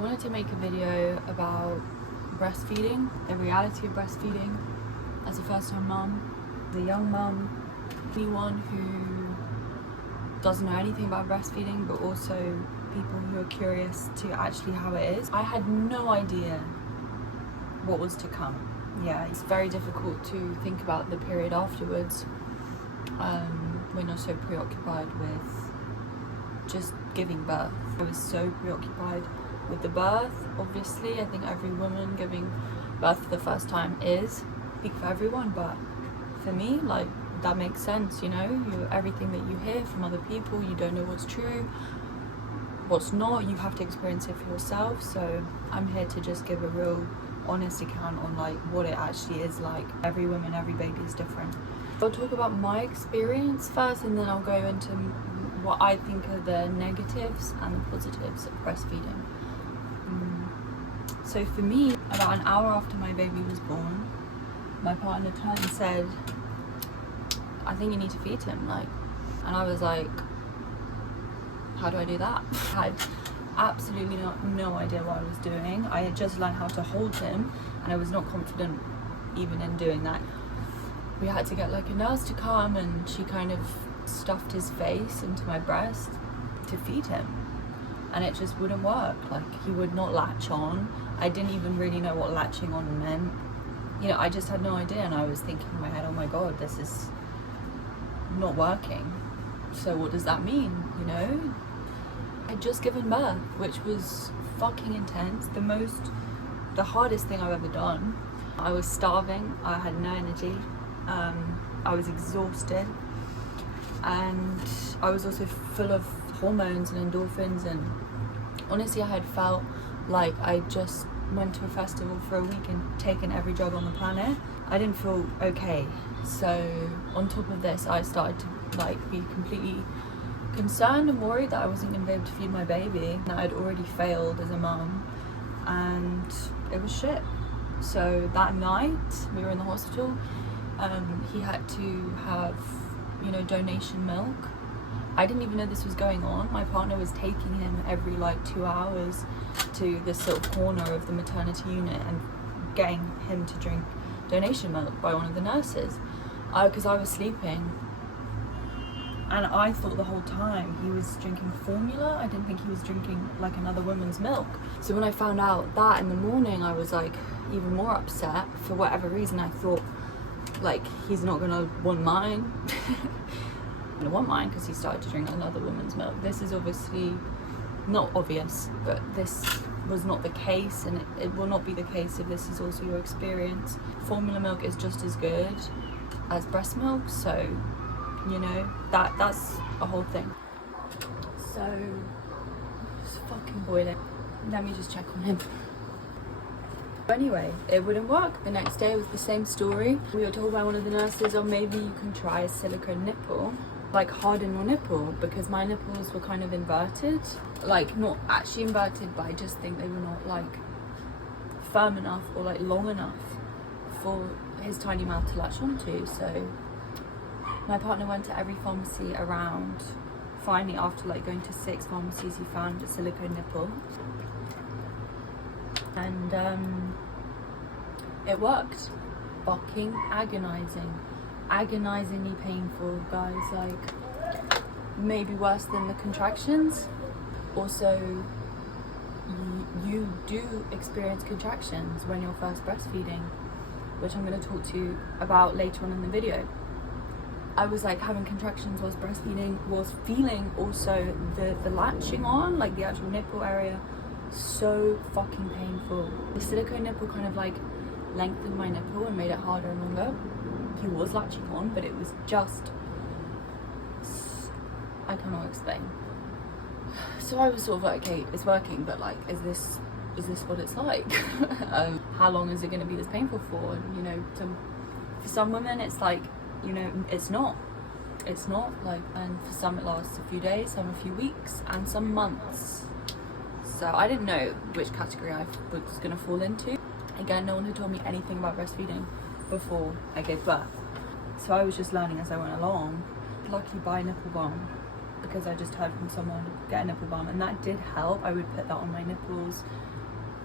I wanted to make a video about breastfeeding, the reality of breastfeeding as a first-time mum, as a young mum, anyone who doesn't know anything about breastfeeding, but also people who are curious to actually how it is. I had no idea what was to come. Yeah, it's very difficult to think about the period afterwards when you're so preoccupied with just giving birth. I was so preoccupied with the birth. Obviously, I think every woman giving birth for the first time is. I speak for everyone, but for me, like, that makes sense, you know? Everything that you hear from other people, you don't know what's true, what's not. You have to experience it for yourself. So I'm here to just give a real honest account on like what it actually is like. Every woman, every baby is different. I'll talk about my experience first, and then I'll go into what I think are the negatives and the positives of breastfeeding. So for me, about an hour after my baby was born, my partner turned and said, "I think you need to feed him." And I was like, how do I do that? I had absolutely no idea what I was doing. I had just learned how to hold him, and I was not confident even in doing that. We had to get like a nurse to come, and she kind of stuffed his face into my breast to feed him, and it just wouldn't work. Like, he would not latch on. I didn't even really know what latching on meant. You know, I just had no idea, and I was thinking in my head, oh my god, this is not working. So what does that mean, you know? I'd just given birth, which was fucking intense. The hardest thing I've ever done. I was starving, I had no energy, I was exhausted, and I was also full of hormones and endorphins, and honestly I had felt like I just went to a festival for a week and taken every drug on the planet. I didn't feel okay. So on top of this, I started to like be completely concerned and worried that I wasn't going to be able to feed my baby, that I'd already failed as a mum, and it was shit. So that night we were in the hospital. He had to have, you know, donation milk. I didn't even know this was going on. My partner was taking him every like 2 hours to this little corner of the maternity unit and getting him to drink donation milk by one of the nurses, because I was sleeping. And I thought the whole time he was drinking formula. I didn't think he was drinking like another woman's milk. So when I found out that in the morning, I was like even more upset. For whatever reason, I thought like, he's not gonna want mine. I don't want mine because he started to drink another woman's milk. This is obviously not obvious, but this was not the case, and it will not be the case if this is also your experience. Formula milk is just as good as breast milk, so you know, that's a whole thing. So it's fucking boiling. Let me just check on him. Anyway, it wouldn't work. The next day it was the same story. We were told by one of the nurses, oh, maybe you can try a silicone nipple, like harden your nipple, because my nipples were kind of inverted. Like, not actually inverted, but I just think they were not like firm enough or like long enough for his tiny mouth to latch onto. So my partner went to every pharmacy around. Finally, after like going to 6 pharmacies, he found a silicone nipple, and it worked. Fucking agonizingly painful, guys. Like, maybe worse than the contractions. Also, you do experience contractions when you're first breastfeeding, which I'm going to talk to you about later on in the video. I was like having contractions whilst breastfeeding, was feeling also the latching on, like the actual nipple area, so fucking painful. The silicone nipple kind of like lengthened my nipple and made it harder and longer. He was latching on, but it was just, I cannot explain. So I was sort of like, okay, it's working, but like, is this what it's like? How long is it going to be this painful for? And you know, for some women it's like, you know, it's not like, and for some it lasts a few days, some a few weeks, and some months. So I didn't know which category I was going to fall into. Again, no one had told me anything about breastfeeding before I gave birth, so I was just learning as I went along. Lucky by nipple balm, because I just heard from someone, get a nipple balm, and that did help. I would put that on my nipples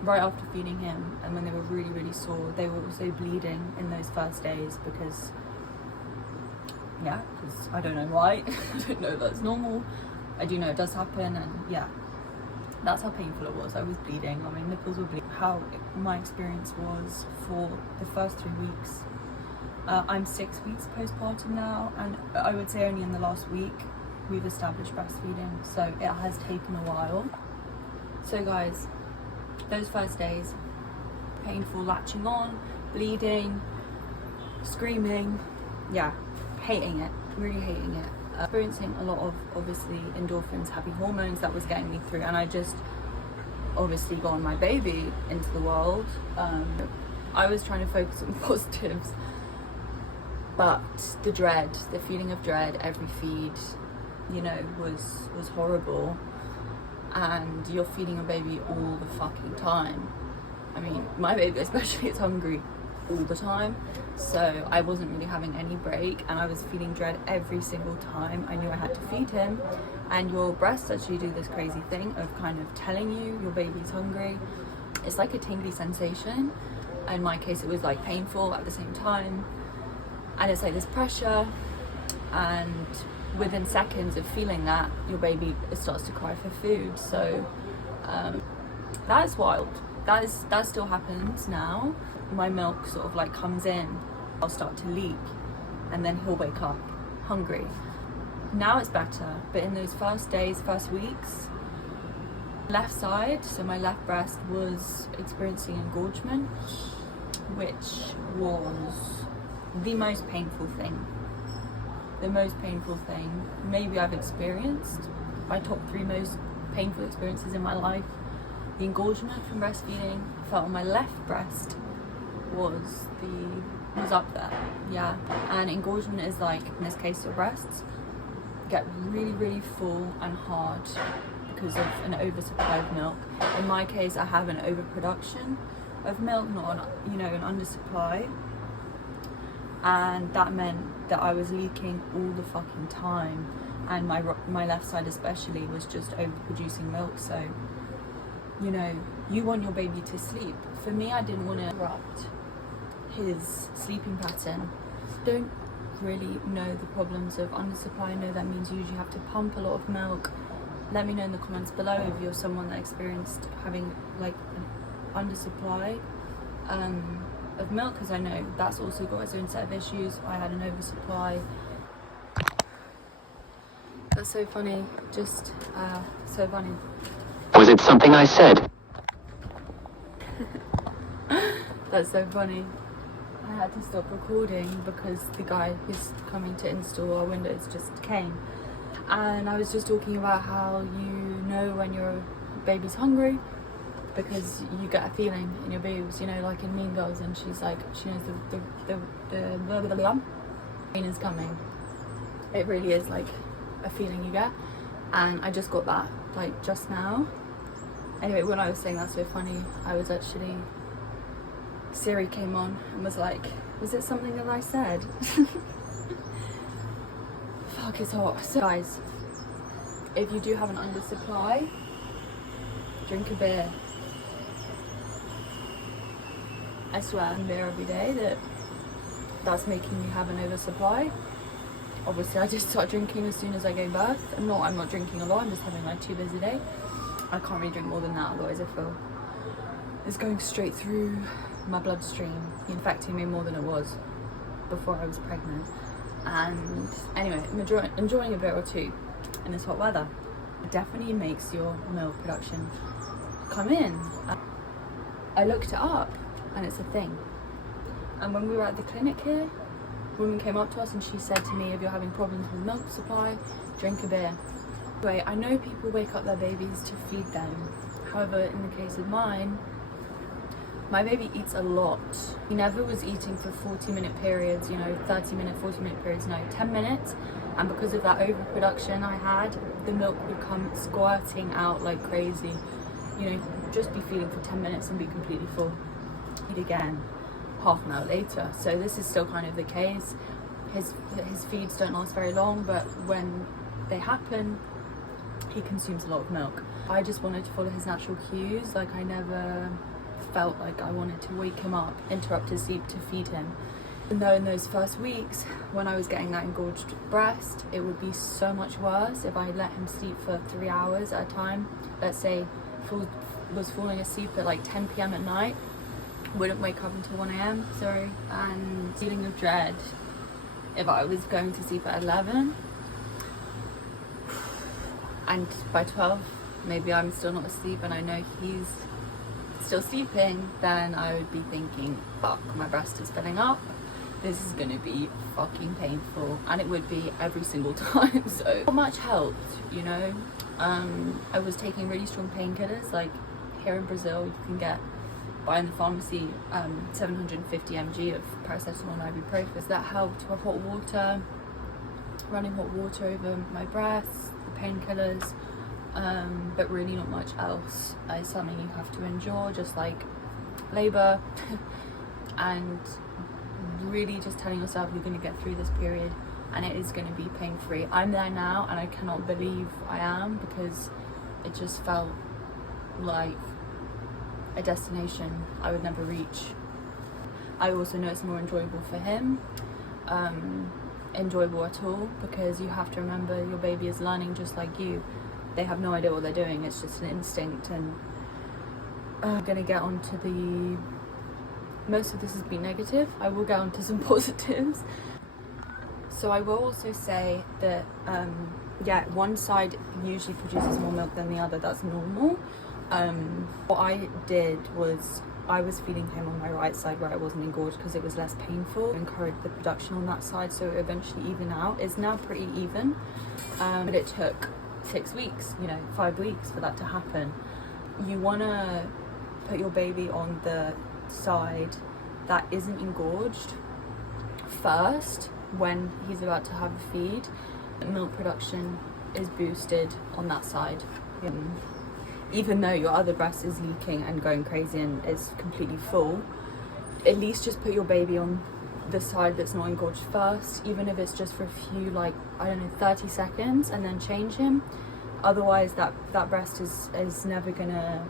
right after feeding him, and when they were really, really sore. They were also bleeding in those first days because I don't know why. I don't know if that's normal. I do know it does happen, and yeah, that's how painful it was. I was bleeding, my nipples were bleeding. How my experience was for the first 3 weeks. I'm 6 weeks postpartum now, and I would say only in the last week we've established breastfeeding, so it has taken a while. So guys, those first days, painful, latching on, bleeding, screaming, yeah, hating it, really hating it. Experiencing a lot of, obviously, endorphins, happy hormones that was getting me through, and I just obviously got my baby into the world. I was trying to focus on positives, but the dread, the feeling of dread every feed, you know, was horrible. And you're feeding a baby all the fucking time. I mean, my baby especially is hungry all the time, so I wasn't really having any break, and I was feeling dread every single time I knew I had to feed him. And your breasts actually do this crazy thing of kind of telling you your baby's hungry. It's like a tingly sensation. In my case, it was like painful at the same time, and it's like this pressure, and within seconds of feeling that, your baby starts to cry for food. So that is wild. That still happens now. My milk sort of like comes in, I'll start to leak, and then he'll wake up hungry. Now it's better, but in those first days, first weeks, left side, so my left breast was experiencing engorgement, which was the most painful thing. The most painful thing maybe I've experienced. My top 3 most painful experiences in my life. The engorgement from breastfeeding, I felt on my left breast was up there, yeah. And engorgement is like, in this case, your breasts get really, really full and hard because of an oversupply of milk. In my case, I have an overproduction of milk, not an undersupply. And that meant that I was leaking all the fucking time, and my left side especially was just overproducing milk. So, you know, you want your baby to sleep. For me, I didn't want to interrupt his sleeping pattern. Don't really know the problems of undersupply. I know that means you usually have to pump a lot of milk. Let me know in the comments below if you're someone that experienced having like an undersupply of milk, because I know that's also got its own set of issues. I had an oversupply. That's so funny, just so funny. Was it something I said? That's so funny. I had to stop recording because the guy who's coming to install our windows just came, and I was just talking about how you know when your baby's hungry because you get a feeling in your boobs, you know, like in Mean Girls, and she's like, she knows the blah, blah, blah, pain is coming. It really is like a feeling you get, and I just got that like just now. Anyway, when I was saying that's so funny, I was actually, Siri came on and was like, was it something that I said? Fuck, it's hot. So guys, if you do have an undersupply, drink a beer. I swear I'm beer every day that's making me have an oversupply. Obviously I just start drinking as soon as I gave birth. I'm not drinking a lot, I'm just having like 2 beers a day. I can't really drink more than that, otherwise I feel it's going straight through my bloodstream, infecting me more than it was before I was pregnant. And anyway, enjoying a beer or 2 in this hot weather. It definitely makes your milk production come in. I looked it up and it's a thing. And when we were at the clinic here, a woman came up to us and she said to me, if you're having problems with milk supply, drink a beer. Anyway, I know people wake up their babies to feed them. However, in the case of mine, my baby eats a lot. He never was eating for 40-minute periods, 30-minute, 40-minute periods, no, 10 minutes. And because of that overproduction I had, the milk would come squirting out like crazy. Just be feeding for 10 minutes and be completely full. Eat again, half an hour later. So this is still kind of the case. His feeds don't last very long, but when they happen, he consumes a lot of milk. I just wanted to follow his natural cues. Like, I never felt like I wanted to wake him up, interrupt his sleep to feed him. Even though in those first weeks, when I was getting that engorged breast, it would be so much worse if I let him sleep for 3 hours at a time. Let's say was falling asleep at like 10 p.m. at night, wouldn't wake up until 1 a.m. sorry, and feeling of dread if I was going to sleep at 11 and by 12 maybe I'm still not asleep and I know he's still sleeping, then I would be thinking, fuck, my breast is filling up, this is gonna be fucking painful. And it would be every single time. So not much helped, you know. I was taking really strong painkillers. Like, here in Brazil you can buy in the pharmacy 750 mg of paracetamol and ibuprofen. That helped with hot water, running hot water over my breasts, the painkillers, but really not much else. It's something you have to endure, just like labour. And really just telling yourself you're going to get through this period and it is going to be pain-free. I'm there now and I cannot believe I am, because it just felt like a destination I would never reach. I also know it's more enjoyable for him, enjoyable at all, because you have to remember your baby is learning just like you. They have no idea what they're doing, it's just an instinct. And I'm going to get on to the... most of this has been negative. I will get on to some positives. So I will also say that, one side usually produces more milk than the other. That's normal. What I did was I was feeding him on my right side where I wasn't engorged because it was less painful. Encouraged the production on that side, so it eventually even out. It's now pretty even, but it took 6 weeks, 5 weeks for that to happen. You want to put your baby on the side that isn't engorged first when he's about to have a feed. Milk production is boosted on that side. Even though your other breast is leaking and going crazy and is completely full, at least just put your baby on the side that's not engorged first, even if it's just for a few, 30 seconds, and then change him. Otherwise that breast is never gonna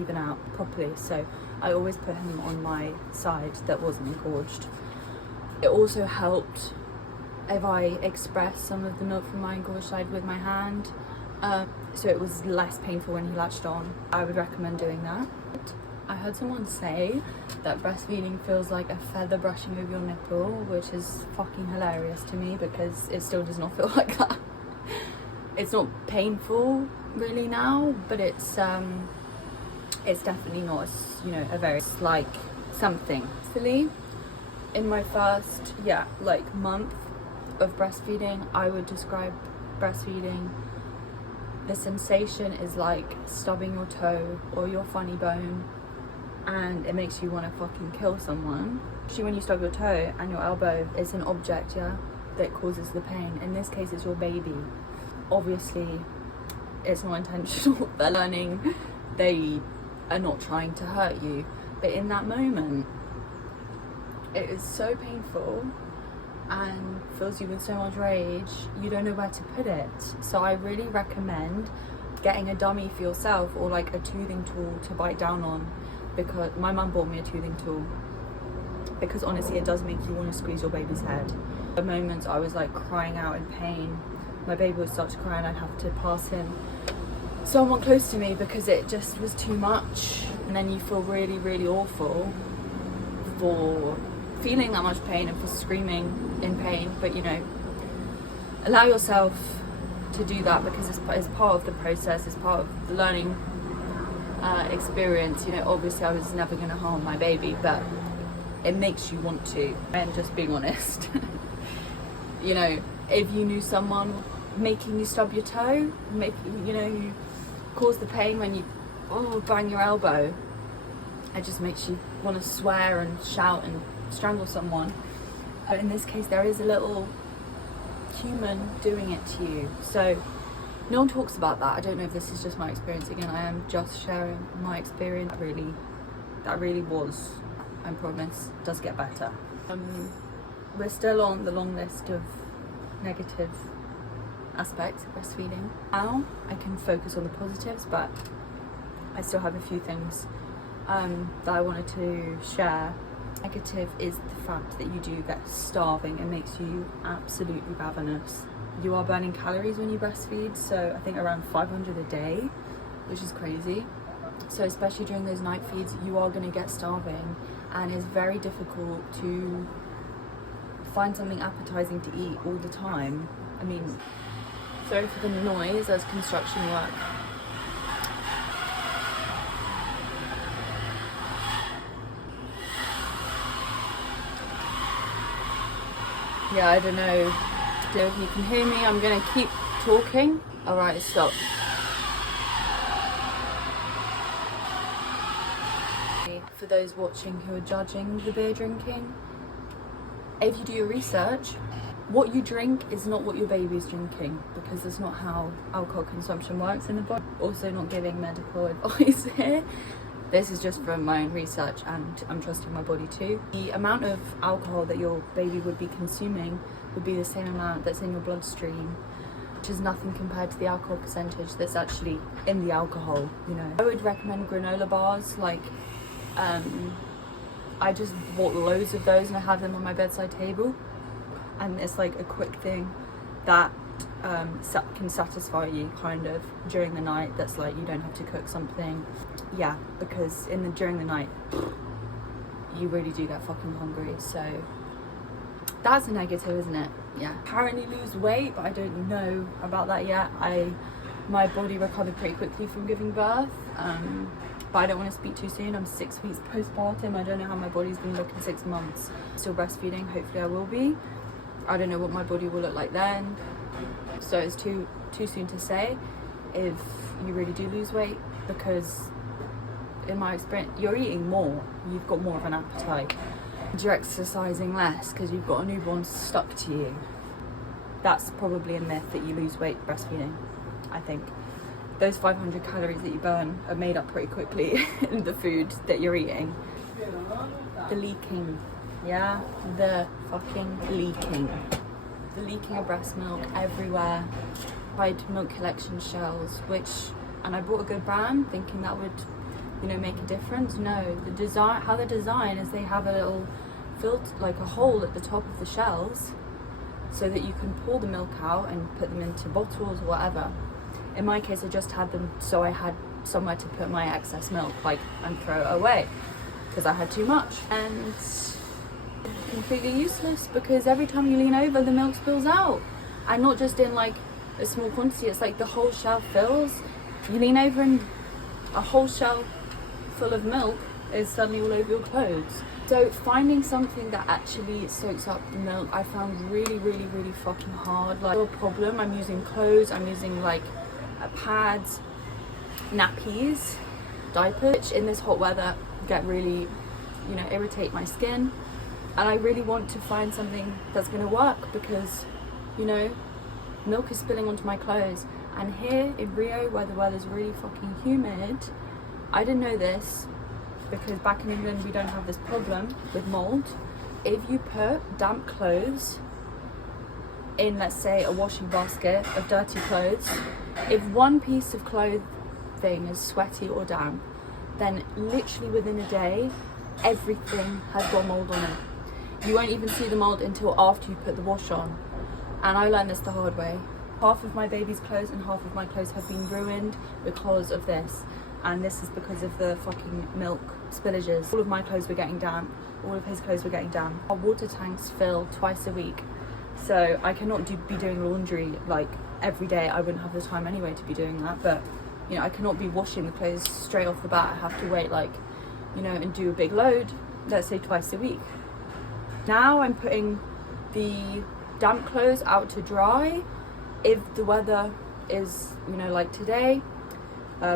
even out properly. So I always put him on my side that wasn't engorged. It also helped if I expressed some of the milk from my engorged side with my hand, so it was less painful when he latched on. I would recommend doing that. I heard someone say that breastfeeding feels like a feather brushing over your nipple, which is fucking hilarious to me, because it still does not feel like that. It's not painful really now, but it's definitely not, a very, like, something. Silly. In my first, month of breastfeeding, I would describe breastfeeding, the sensation is like stubbing your toe or your funny bone, and it makes you want to fucking kill someone. Actually, when you stub your toe and your elbow, it's an object, that causes the pain. In this case, it's your baby. Obviously, it's not intentional. They're learning, they are not trying to hurt you. But in that moment, it is so painful and fills you with so much rage, you don't know where to put it. So I really recommend getting a dummy for yourself, or like a toothing tool to bite down on, because my mum bought me a toothing tool, because honestly it does make you want to squeeze your baby's head. At moments I was like crying out in pain. My baby would start to cry and I'd have to pass him someone close to me because it just was too much. And then you feel really, really awful for feeling that much pain and for screaming in pain. But allow yourself to do that, because it's part of the process, it's part of the learning experience. Obviously I was never going to harm my baby, but it makes you want to. And just being honest, if you knew someone making you stub your toe, you cause the pain when you bang your elbow, it just makes you want to swear and shout and strangle someone. But in this case, there is a little human doing it to you. So no one talks about that. I don't know if this is just my experience. Again, I am just sharing my experience. That really was, I promise, does get better. We're still on the long list of negative aspects of breastfeeding. Now I can focus on the positives, but I still have a few things that I wanted to share. Negative is the fact that you do get starving. It makes you absolutely ravenous. You are burning calories when you breastfeed, so I think around 500 a day, which is crazy. So especially during those night feeds, you are going to get starving, and it's very difficult to find something appetizing to eat all the time. I mean, sorry for the noise, there's construction work. Yeah, I don't know if you can hear me. I'm gonna keep talking. Alright, stop. For those watching who are judging the beer drinking, if you do your research, what you drink is not what your baby's drinking, because that's not how alcohol consumption works in the body. Also not giving medical advice here. This is just from my own research, and I'm trusting my body too. The amount of alcohol that your baby would be consuming would be the same amount that's in your bloodstream, which is nothing compared to the alcohol percentage that's actually in the alcohol, you know. I would recommend granola bars. Like, I just bought loads of those and I have them on my bedside table, and it's like a quick thing that can satisfy you kind of during the night. That's like, you don't have to cook something. Yeah, because during the night you really do get fucking hungry. So that's a negative, isn't it? Yeah. Apparently lose weight, but I don't know about that yet. My body recovered pretty quickly from giving birth, but I don't want to speak too soon. I'm 6 weeks postpartum. I don't know how my body's going to look in 6 months. Still breastfeeding, hopefully I will be. I don't know what my body will look like then, so it's too soon to say if you really do lose weight, because in my experience, you're eating more, you've got more of an appetite. You're exercising less because you've got a newborn stuck to you. That's probably a myth that you lose weight breastfeeding, I think. Those 500 calories that you burn are made up pretty quickly in the food that you're eating. The leaking, yeah, the fucking leaking. The leaking of breast milk everywhere. Tried milk collection shells, and I bought a good brand thinking that would, you know, make a difference. No, how they're designed is they have a little filter, like a hole at the top of the shells, so that you can pour the milk out and put them into bottles or whatever. In my case, I just had them so I had somewhere to put my excess milk, like, and throw it away because I had too much. And completely useless, because every time you lean over, the milk spills out, and not just in like a small quantity. It's like the whole shelf fills. You lean over and a whole shelf full of milk is suddenly all over your clothes. So finding something that actually soaks up the milk, I found really, really, really fucking hard. Like, no problem. I'm using clothes. I'm using like pads, nappies, diapers, which in this hot weather get really, you know, irritate my skin. And I really want to find something that's going to work, because, you know, milk is spilling onto my clothes. And here in Rio, where the weather's really fucking humid, I didn't know this, because back in England we don't have this problem with mold. If you put damp clothes in, let's say, a washing basket of dirty clothes, if one piece of clothing is sweaty or damp, then literally within a day, everything has got mold on it. You won't even see the mold until after you put the wash on. And I learned this the hard way. Half of my baby's clothes and half of my clothes have been ruined because of this. And this is because of the fucking milk spillages. All of my clothes were getting damp. All of his clothes were getting damp. Our water tanks fill twice a week. So I cannot be doing laundry like every day. I wouldn't have the time anyway to be doing that. But, you know, I cannot be washing the clothes straight off the bat. I have to wait, like, you know, and do a big load, let's say twice a week. Now I'm putting the damp clothes out to dry. If the weather is, you know, like today,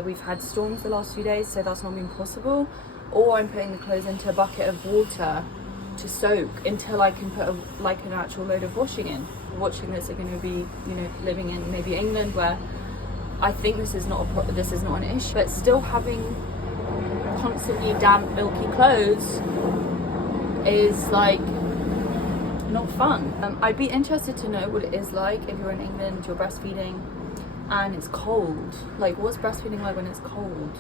we've had storms the last few days, so that's not been possible. Or I'm putting the clothes into a bucket of water to soak until I can put an actual load of washing in. Watching this are going to be, you know, living in maybe England, where I think this is not an issue. But still having constantly damp, milky clothes is like not fun. I'd be interested to know what it is like if you're in England, you're breastfeeding and it's cold. Like, what's breastfeeding like when it's cold?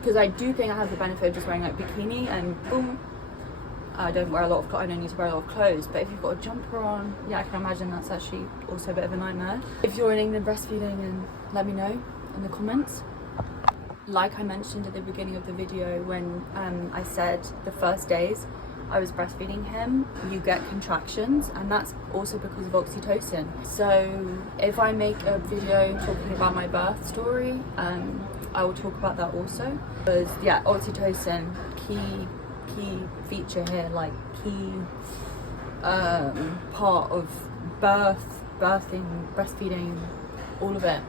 Because I do think I have the benefit of just wearing like bikini and boom, I don't need to wear a lot of clothes. But if you've got a jumper on, yeah, I can imagine that's actually also a bit of a nightmare. If you're in England breastfeeding, and let me know in the comments. Like I mentioned at the beginning of the video, when I said the first days I was breastfeeding him, you get contractions, and that's also because of oxytocin. So if I make a video talking about my birth story, I will talk about that also. Because yeah, oxytocin, key feature here, like key part of birthing, breastfeeding, all of it.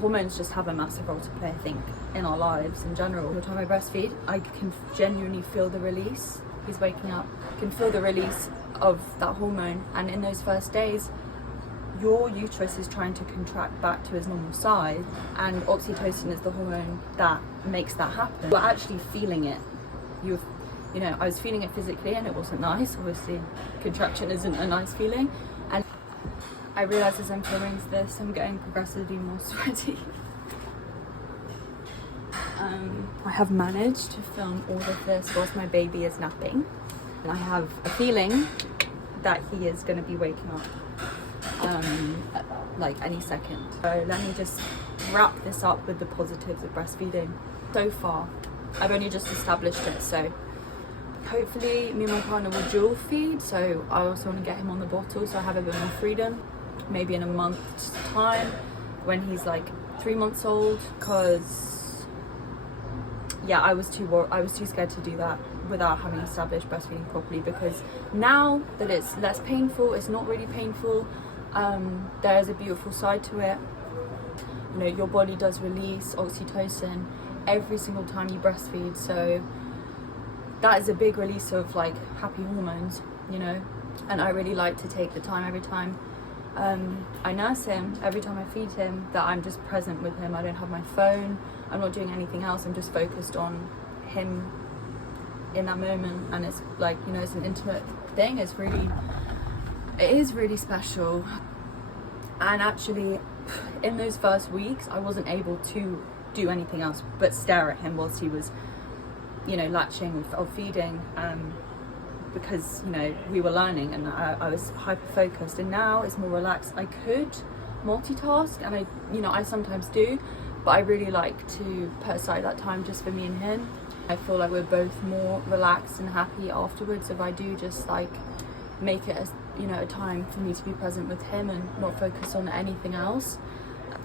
Hormones just have a massive role to play, I think, in our lives in general. Every time I breastfeed, I can genuinely feel the release. He's waking up. I can feel the release of that hormone, and in those first days, your uterus is trying to contract back to its normal size, and oxytocin is the hormone that makes that happen. You're actually feeling it. You know, I was feeling it physically, and it wasn't nice. Obviously, contraction isn't a nice feeling, and I realise as I'm filming this, I'm getting progressively more sweaty. I have managed to film all of this whilst my baby is napping, and I have a feeling that he is going to be waking up like any second. So let me just wrap this up with the positives of breastfeeding. So far, I've only just established it, so hopefully me and my partner will dual feed. So I also want to get him on the bottle so I have a bit more freedom, maybe in a month's time when he's like 3 months old, because yeah, I was too scared to do that without having established breastfeeding properly, because now that it's less painful, it's not really painful, there's a beautiful side to it. You know, your body does release oxytocin every single time you breastfeed, so that is a big release of like happy hormones, you know. And I really like to take the time every time I nurse him, every time I feed him, that I'm just present with him. I don't have my phone, I'm not doing anything else, I'm just focused on him in that moment. And it's like, you know, it's an intimate thing. It is really special. And actually in those first weeks I wasn't able to do anything else but stare at him whilst he was, you know, latching or feeding, because, you know, we were learning, and I was hyper focused. And now it's more relaxed. I could multitask, and I sometimes do, but I really like to put aside that time just for me and him. I feel like we're both more relaxed and happy afterwards if I do just like make it as, you know, a time for me to be present with him and not focus on anything else.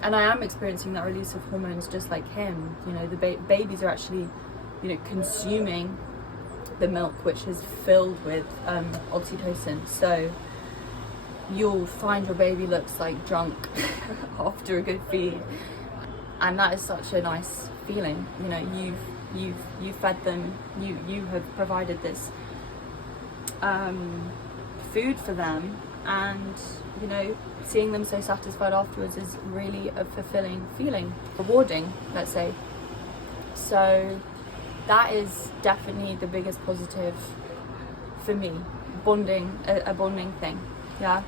And I am experiencing that release of hormones just like him. You know, the babies are actually, you know, consuming the milk, which is filled with oxytocin. So you'll find your baby looks like drunk after a good feed, and that is such a nice feeling. You know, you've fed them, you have provided this food for them, and you know, seeing them so satisfied afterwards is really a fulfilling feeling, rewarding, let's say. So that is definitely the biggest positive for me. Bonding, a bonding thing, yeah.